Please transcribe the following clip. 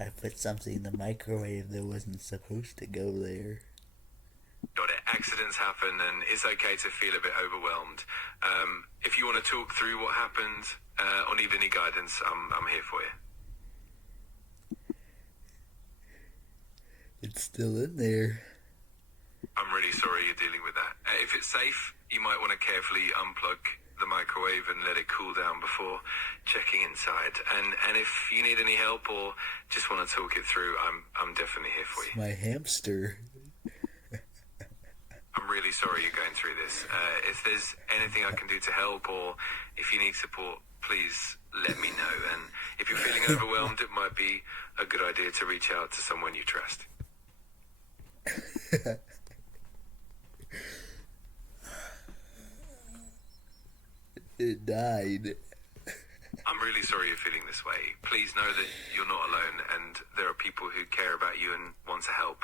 I put something in the microwave that wasn't supposed to go there. Got it. Accidents happen, and it's okay to feel a bit overwhelmed. If you want to talk through what happened or need any guidance, I'm here for you. It's still in there. I'm really sorry you're dealing with that. If it's safe, you might want to carefully unplug the microwave and let it cool down before checking inside. And if you need any help or just want to talk it through, I'm definitely here for you. My hamster. I'm really sorry you're going through this. If there's anything I can do to help or if you need support, please let me know. And if you're feeling overwhelmed, it might be a good idea to reach out to someone you trust. It died. I'm really sorry you're feeling this way. Please know that you're not alone and there are people who care about you and want to help.